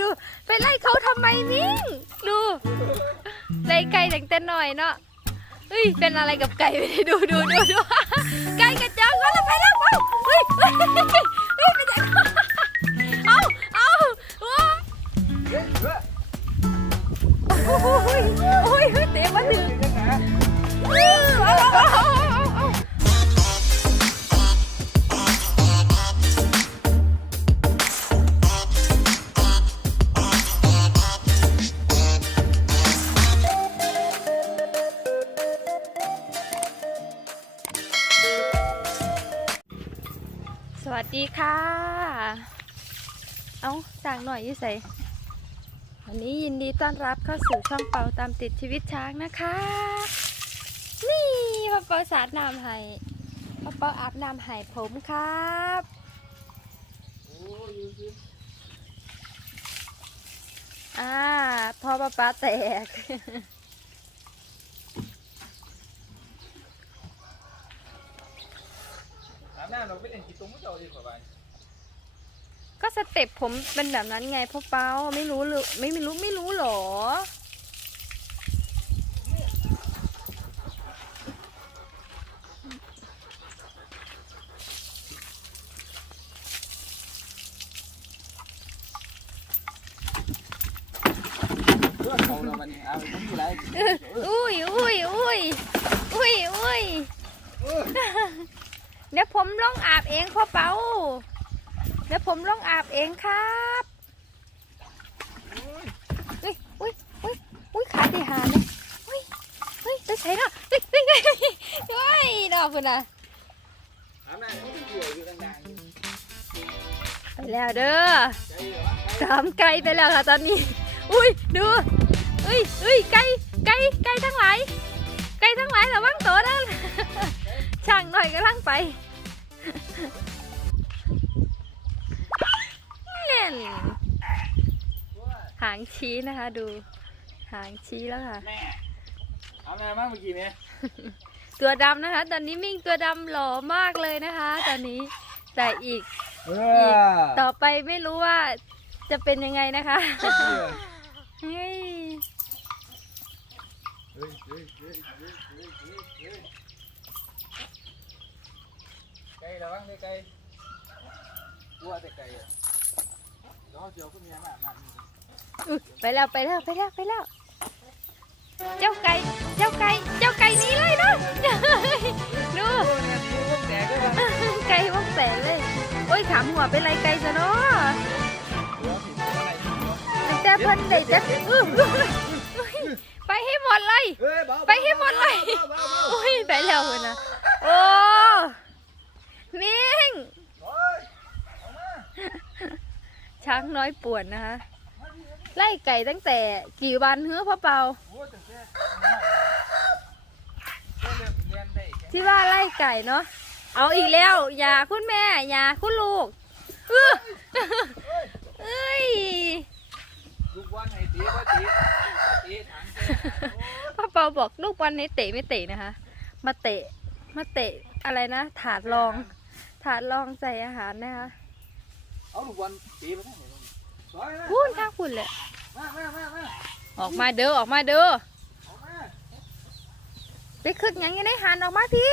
ดูไปไล่เขาทำไมนิ่งดูไล่ไก่แต่งเต้นหน่อยเนาะเฮ้ยเป็นอะไรกับไก่ไม่ดูดูดูดูไก่กระเจิงก็แล้วไปแล้วเอาเฮ้ยเฮ้ยเฮ้ยไปไหนเอาเอาว้าโอ้โห สวัสดีค่ะ เอาสั่งหน่อยยี่ใส่วันนี้ยินดีต้อนรับเข้าสู่ช่องเปาตามติดชีวิตช้างนะคะ นี่พ่อเปาสาดน้ำให้พ่อเปาอาบน้ำให้ผมครับอ่าท่อประปาแตก อาบน้ำเราไปเล่นกี่ตุ้มก็ จะเอาดีกว่าไปก็สเต็ปผมเป็นแบบนั้นไงพ่อเปาไม่รู้หรือไม่ไม่รู้ไม่รู้หรอเอาเรามันเอาตุ้มกี่ไรอุ้ยอุ้ยอุ้ยอุ้ยอุ้ย เดี๋ยวผมลงอาบเองพ่อเปาเดี๋ยวผมลงอาบเองครับอุ้ยอุ้ยอุ้ยอุ้ยขาตีหาเลยอุ้ยอุ้ยจะใช้เนาะอุ้ยอุ้ยอุ้ยอุ้ยดอกคุณน่ะอาบน้ำมันอยู่อยู่ต่างไปแล้วเด้อๆใจเหรอตามไกลไปแล้วค่ะตอนนี้ อุ้ยดูอุ้ยอุ้ยไกลไกลไกลทั้งหลายไกลทั้งหลายระวังตัวนะ ช่างหน่อยก็ลังไปเน่น หางชี้นะคะดู หางชี้แล้วค่ะ แม่อาบน้ำมาเมื่อกี้เนี่ยตัวดำนะคะ ตอนนี้มิ่งตัวดำหล่อมากเลยนะคะ ตอนนี้แต่อีกเอต่อไปไม่รู้ว่าจะเป็นยังไงนะคะเฮ้ย ไก่ ระวังเลยไก่กลัวแต่ไก่อะน้องเจียวก็มีอาบน้ำอุ๊ยไปแล้วไปแล้วไปแล้วไปแล้ว เจ้าไก่ เจ้าไก่ เจ้าไก่หนี้เลยเนาะดูเนี่ยดีพวกแตกด้วยกันไก่พวกแสนเลย โอ้ยขามหัวเป็นไรไก่ซะเนาะหัวผิดหัวอะไรหัวตั้งแต่เพิ่นได้แต่อื้อไปให้หมดเลย เฮ้ยเบาไปให้หมดเลย เบาเบาเบาโอ้ยไปแล้วเพิ่นนะโอ้ มิ่งโอ้ยเอามาช้างน้อยป่วนนะคะ ไล่ไก่ตั้งแต่กี่วันเฮ้อพ่อเปาโอ้ยแต่แค่น้อยเริ่มเรียนได้แค่ที่ว่าไล่ไก่เนาะเอาอีกแล้ว อย่าคุณแม่ อย่าคุณลูกเอ้อเอ้ยลูกบอลให้ตีก็ตีก็ตีถังแกโอ้ยพ่อเปาบอกลูกบอลนี้เตะไม่เตะนะคะ มาเตะมาเตะอะไรนะ ถาดรอง ถาดรองใส่อาหารนะคะเอาลูกบอลตีไปทางไหนลูกสวยนะพูดข้างคุณเลยมามามามาออกมาเด้อออกมาเด้อเอามาไปคึกหยังยังได้หันออกมาพี่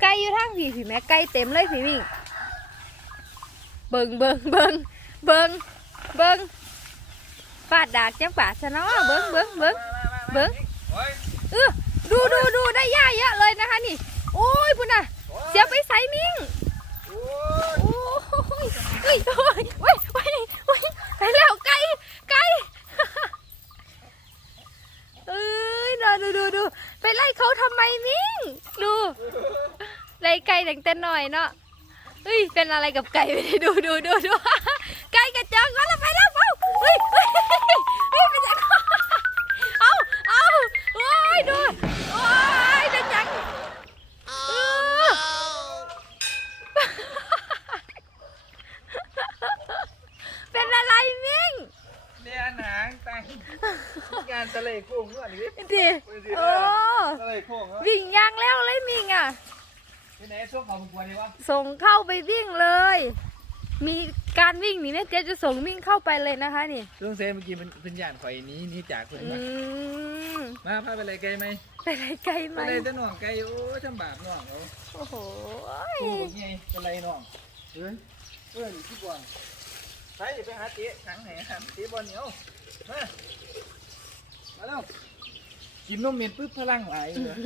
ไก่อยู่ทางพี่พี่แม่ไก่เต็มเลยพี่วิ่งเบิงเบิงเบิงเบิงเบิงปาดดากจังปาดซะเนาะเบิงเบิงเบิงเบิ่งโอ้ยเออดูดูดูได้ย่าเยอะเลยนะคะนี่ โอ้ยพุ่นน่ะ เสียวไปใส่มิ่งโอ้ยโอ้ยโอ้ยโอ้ยโอ้ยโอ้ยไปแล้วไก่ไก่เอ้ยดูดูดูไปไล่เขาทำไมมิ่งดูไล่ไก่แต่งแต่หน่อยเนาะเฮ้ยเป็นอะไรกับไก่ไปดูดูดูดู โค้งเมื่อนี้ดิโอ้ทะเลโค้งเหรอวิ่งยางแล้วเลยมิงอะที่ไหนช่งเขาประกวดดีวะส่งเข้าไปวิ่งเลย มีการวิ่งนี่แม่เจ๊จะส่งวิ่งเข้าไปเลยนะคะนี่เรื่องเซเมื่อกี้มันเป็นย่านข่อยนี้นี้จากคนมามาพาไปเลยไกลไหมไปไรไกลไหมไปเลยแต่น้องไกลโอ้จำบาปน้องเขาโอ้โหโอ้ยไงเป็นไรน้องเอ้ยเอ้ยนี่ที่บอลไปไปหาเตะขังไหนหาเตะบอลเหนียวมา มาแล้วกินนมเม็ดปุ๊บพลังไหลเลย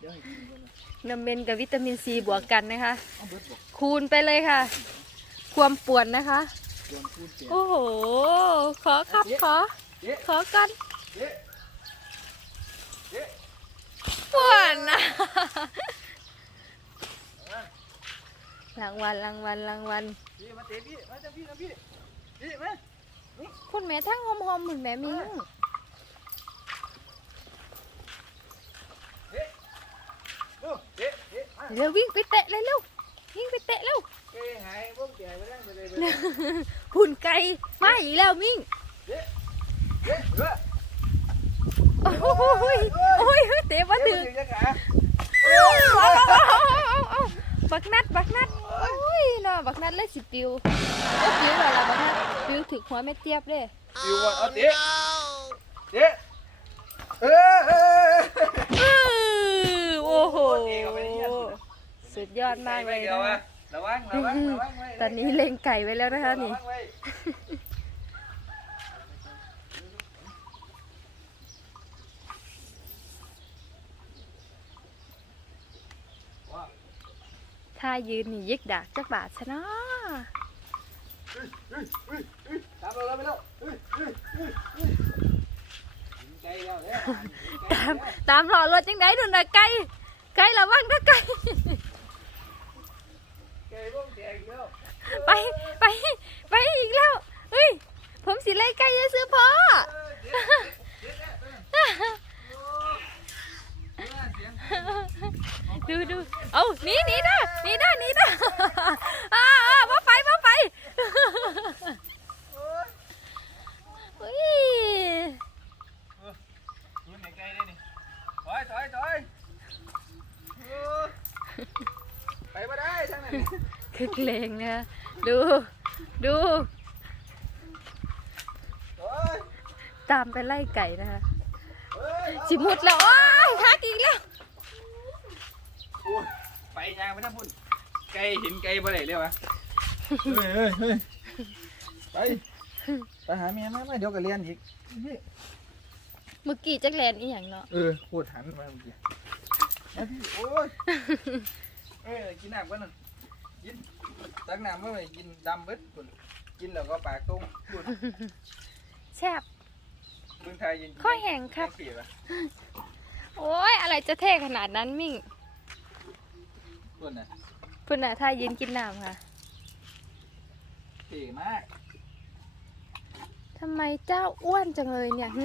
เดี๋ยวให้กินก่อนนะน้ำเมนกับวิตามินซีบวกกันนะคะ เอาเบิดบอกคูณไปเลยค่ะ ความปวดนะคะ โดนพูดเสียโอ้โห ขอครับขอ เจ๊ขอกันเจ๊เจ๊ปวดนะรางวัลรางวัลรางวัลพี่มาเตะพี่มาจังพี่นะพี่พี่มาคุณแม่ทั้งหอมหอมๆเหมือนแม่มิง เร็วเจ๊ เจ๊มาเร็ววิ่งไปเตะเลยเร็ววิ่งไปเตะเร็วเจ๊หายพวกแก่ไปนั่งไปเลยไปเลยหุ่นไก่มาอีกแล้วมิงเจ๊เจ๊เออโอ้ยโอ้ยเตะมาเจ๊ถึงถึงยังไงเอาเอาเอาเอาเอาบักนัดบักนัดโอ้ยเนาะบักนัดเลยสิปิวโอ้ปิวแล้วล่ะบักนัดปิวถึกหัวแม่เจี๊ยบเลยอยู่ก่อนเอาเจ๊เจ๊เออเออ อื้อโอ้โห เจ๊เอาไปเนี่ย สุด ยอดมากเลยนะ ระวังระวังระวังไว้ตอนนี้เล็งไก่ไว้แล้วนะคะนี่ ระวังไว้ถ้ายืนนี่ยิกดากจักบาทชนะตามเราแล้วไปแล้วเฮ้ยเฮ้ยเฮ้ยเฮ้ยไกลแล้วเนี่ยตามตามรอรถจังไดนู่นน่ะไก่ไก่ระวังนะไก่ ไปไปไปอีกแล้วเฮ้ย ผมสิไล่ไก่ซื้อพ่อดูดูเอาหนีหนีนะหนีนะหนีนะอ่าอ่ามาไปมาไปเฮ้ย ยืนไกลๆเลยนี่ถอยถอยถอยเออไปมาได้ทางนั้น คึกเลงนะ ดู ดูถอยตามไปไล่ไก่นะคะเฮ้ยสิมุดแล้วว้ายทักอีกแล้วโอ้ยไปยางไปทั้งพุ่นไกลเห็นไกลบ่ได้เลยวะเฮ้ยเฮ้ยเฮ้ยไปไปหาเมียมาไหมเดี๋ยวก็เรียนอีกนี่เมื่อกี้จักแลนอีหยังเนาะ เออพูดหันมาเมื่อกี้มาพี่โอ้ยเอ้ยกินน้ำกันนั่นกิน ตักน้ำมาไว้กินดำเบิดพุ่นกินแล้วก็ปากตรงพุ่นแซ่บเมืองไทยยินข้อแห้งครับเปียกอะโอ้ยอะไรจะเท่ขนาดนั้นมิ่งพุ่นน่ะพุ่นน่ะถ้ายืนกินน้ำค่ะเท่มากทำไมเจ้าอ้วนจังเลยเนี่ยหึ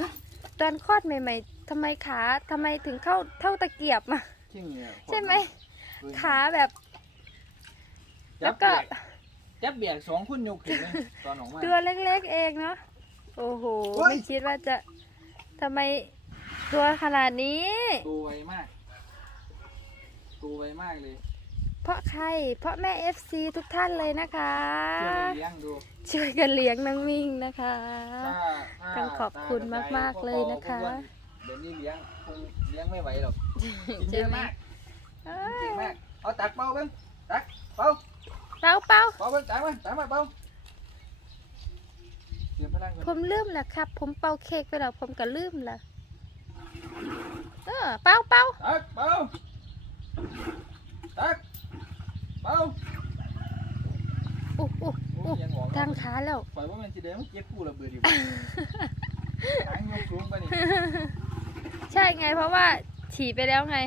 ตอนคลอดใหม่ๆทำไมขาทำไมถึงเข้าเท่าตะเกียบมาจริงเนี่ยใช่ไหมเออขาแบบจั แล้บวก็ เบียกจับเบียกสองคนยกขึ้นเลยตอนออกมาตัวเล็กๆเองเนาะ โอ้โหโอ้ยไม่คิดว่าจะทำไมตัวขนาดนี้ ตัวไวมากตัวไวมากเลยเพราะใคร เพราะแม่ FC ทุกท่านเลยนะคะเชื่อเลยเลี้ยงดูช่วยกันเลี้ยงน้องมิ่งนะคะ ถ้าถ้าต้องขอบคุณตกับมากๆเลยนะคะพวกเดี๋ยวนี้เลี้ยงคงเลี้ยงไม่ไหวหรอกกินเยใช่อะไหมมาก จริงมาก เอาตักเป่าเบิ้งตักเป่าเปา เปาเป่าเบิ้งตักมาตักมาเป่าเสียพลังก่อนผมลืมแล้วครับ ผมเป่าเค้กไปแล้วผมก็ลืมแล้วเออเปาเปาตักเป่าตักเป่าอุ๊อุ๊โอ้อุ๊ยยังหวงทางขาแล้วปล่อยว่ามันสิเดินมันเจ็บคู่ระเบิดอยู่หางยกสูงไปนี่ใช่ไงเพราะว่าฉี่ไปแล้วไง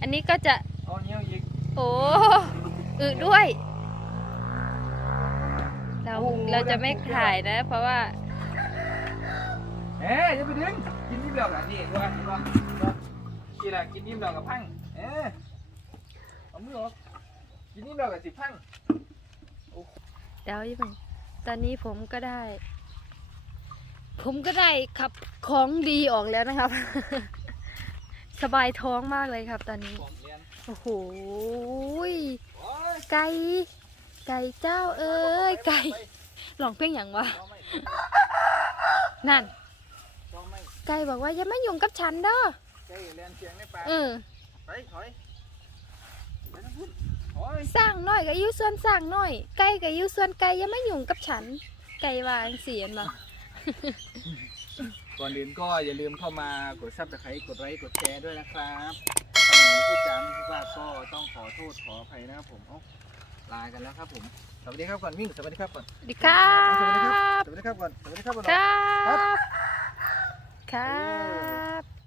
อันนี้ก็จะเอาเนี้ยอีกโอ้อึด้วย เราโอ้โหเราจะไม่ถ่ายนะ เพราะว่าเอ๊ะอย่าไปดึงกินนิ่มแล้วกันนี่ว่านี่ว่ากินละกินนิ่มแล้วกับพังเอ๊ะเอามือออกกินนิ่มแล้วกับสิพังเดี๋ยวยังไงตอนนี้ผมก็ได้ ผมก็ได้ขับของดีออกแล้วนะครับ สบายท้องมากเลยครับตอนนี้ผมเรียนโอ้โหโอ้ยไก่ ไก่เจ้าเอ้ยไก่หลองเพลงอย่างวะจอไม่นั่นจอไม่ไก่บอกว่าอย่ามายุ่งกับฉันเด้อใจเรียนเสียงในป่าเออไปถอยไปทางพุ่นถอยสร้างน้อยก็อยู่ส่วนสร้างน้อย ไก่ก็อยู่ส่วนไก่อย่ามายุ่งกับฉัน ไก่ว่าจังเสียนบ่ก่อนอื่นก็อย่าลืมเข้ามากดซับสไครต์กดไลค์กดแชร์ด้วยนะครับถ้าหนูพูดจาไม่สุภาพก็ต้องขอโทษขออภัยนะครับผมเอา ลากันแล้วครับผมสวัสดีครับก่อนมิ่งสวัสดีครับก่อนสวัสดีครับสวัสดีครับก่อนสวัสดีครับก่อนสวัสดีครับก่อน ครับ ครับ